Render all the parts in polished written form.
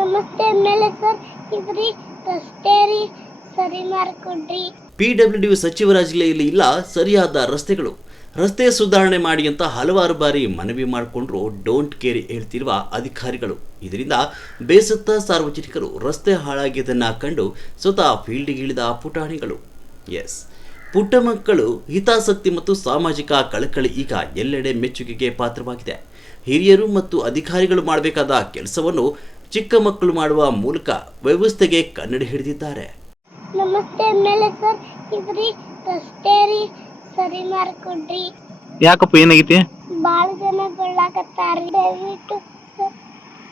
ನಮಸ್ತೆ ಎಮ್ಮೆಲ್ಯೆ ಸರ್, ಇದ್ರಿ ರಸ್ತೆ ರೀ ಸರಿ ಮಾಡ್ಕೊಡ್ರಿ. ಪಿಡಬ್ಲ್ಯೂಡಿ ಸಚಿವರ ಜಿಲ್ಲೆಯಲ್ಲಿ ಇಲ್ಲ ಸರಿಯಾದ ರಸ್ತೆಗಳು. ರಸ್ತೆ ಸುಧಾರಣೆ ಮಾಡಿ ಅಂತ ಹಲವಾರು ಬಾರಿ ಮನವಿ ಮಾಡಿಕೊಂಡ್ರು ಡೋಂಟ್ ಕೇರ್ ಹೇಳ್ತಿರುವ ಅಧಿಕಾರಿಗಳು. ಇದರಿಂದ ಬೇಸತ್ತ ಸಾರ್ವಜನಿಕರು ರಸ್ತೆ ಹಾಳಾಗಿದ್ದನ್ನು ಕಂಡು ಸ್ವತಃ ಫೀಲ್ಡ್ಗಿಳಿದ ಪುಟಾಣಿಗಳು. ಎಸ್, ಪುಟ್ಟ ಮಕ್ಕಳು ಹಿತಾಸಕ್ತಿ ಮತ್ತು ಸಾಮಾಜಿಕ ಕಳಕಳಿ ಈಗ ಎಲ್ಲೆಡೆ ಮೆಚ್ಚುಗೆಗೆ ಪಾತ್ರವಾಗಿದೆ. ಹಿರಿಯರು ಮತ್ತು ಅಧಿಕಾರಿಗಳು ಮಾಡಬೇಕಾದ ಕೆಲಸವನ್ನು ಚಿಕ್ಕ ಮಕ್ಕಳು ಮಾಡುವ ಮೂಲಕ ವ್ಯವಸ್ಥೆಗೆ ಕನ್ನಡಿ ಹಿಡಿದಿದ್ದಾರೆ. ನಮಸ್ತೆ ಎಮ್ಮೆಲ್ಯೆ ಸರ್, ಇದ್ರಿ ರಸ್ತೆ ರೀ ಸರಿ ಮಾಡ್ಕೊಡ್ರಿ. ಯಾಕಪ್ಪ ಏನಾಗೈತಿ? ಬಾಳ ಜನ ಬೀಳಾಕತ್ತಾರ್ರಿ, ದಯವಿಟ್ಟು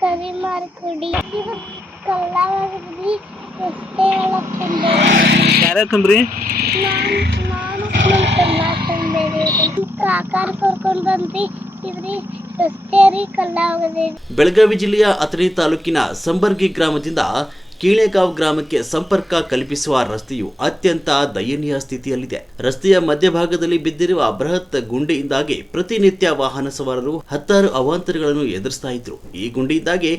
ಸರಿ ಮಾಡ್ಕೊಡಿ. ಇದು ಕಲ್ಲಾಗ್ರಿ ರಸ್ತೆ ಒಳಗ್ ಯಾರ್ಯಾರು ತಂದ್ರಿ? ನಾನು ತಂದೇರಿ. ಕಾಕಾರ ಕರ್ಕೊಂಡ್ ಬಂದ್ರಿ, ಇದ್ರಿ ರಸ್ತೆ ರೀ ಕಲ್ಲಾಗದೆ. ಬೆಳಗಾವಿ ಜಿಲ್ಲೆಯ ಅಥಣಿ ತಾಲೂಕಿನ ಸಂಬರ್ಗಿ ಗ್ರಾಮದಿಂದ ಕೀಳೆಗಾಂವ್ ಗ್ರಾಮಕ್ಕೆ ಸಂಪರ್ಕ ಕಲ್ಪಿಸುವ ರಸ್ತೆಯು ಅತ್ಯಂತ ದಯನೀಯ ಸ್ಥಿತಿಯಲ್ಲಿದೆ. ರಸ್ತೆಯ ಮಧ್ಯಭಾಗದಲ್ಲಿ ಬಿದ್ದಿರುವ ಬೃಹತ್ ಗುಂಡಿಯಿಂದಾಗಿ ಪ್ರತಿನಿತ್ಯ ವಾಹನ ಸವಾರರು ಹತ್ತಾರು ಅವಾಂತರಗಳನ್ನು ಎದುರಿಸ್ತಾ ಇದ್ರು. ಈ ಗುಂಡಿಯಿಂದಾಗಿ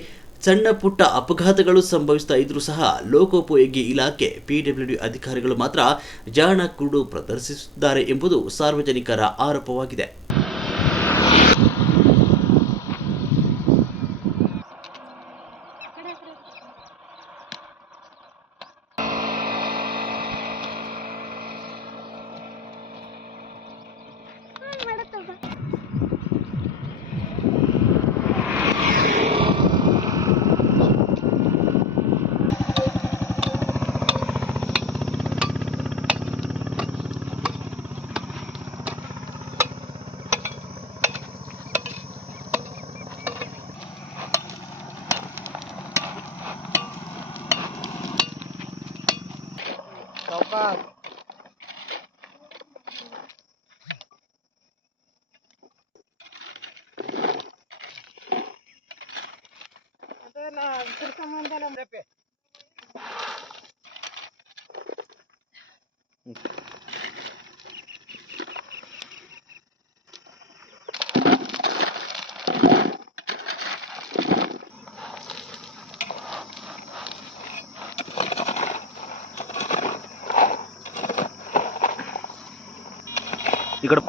ಸಣ್ಣ ಪುಟ್ಟ ಅಪಘಾತಗಳು ಸಂಭವಿಸ್ತಾ ಇದ್ರೂ ಸಹ ಲೋಕೋಪಯೋಗಿ ಇಲಾಖೆ ಪಿಡಬ್ಲ್ಯೂಡಿ ಅಧಿಕಾರಿಗಳು ಮಾತ್ರ ಜಾಣ ಕುರುಡು ಪ್ರದರ್ಶಿಸುತ್ತಿದ್ದಾರೆ ಎಂಬುದು ಸಾರ್ವಜನಿಕರ ಆರೋಪವಾಗಿದೆ. ಈ ಕಡೆ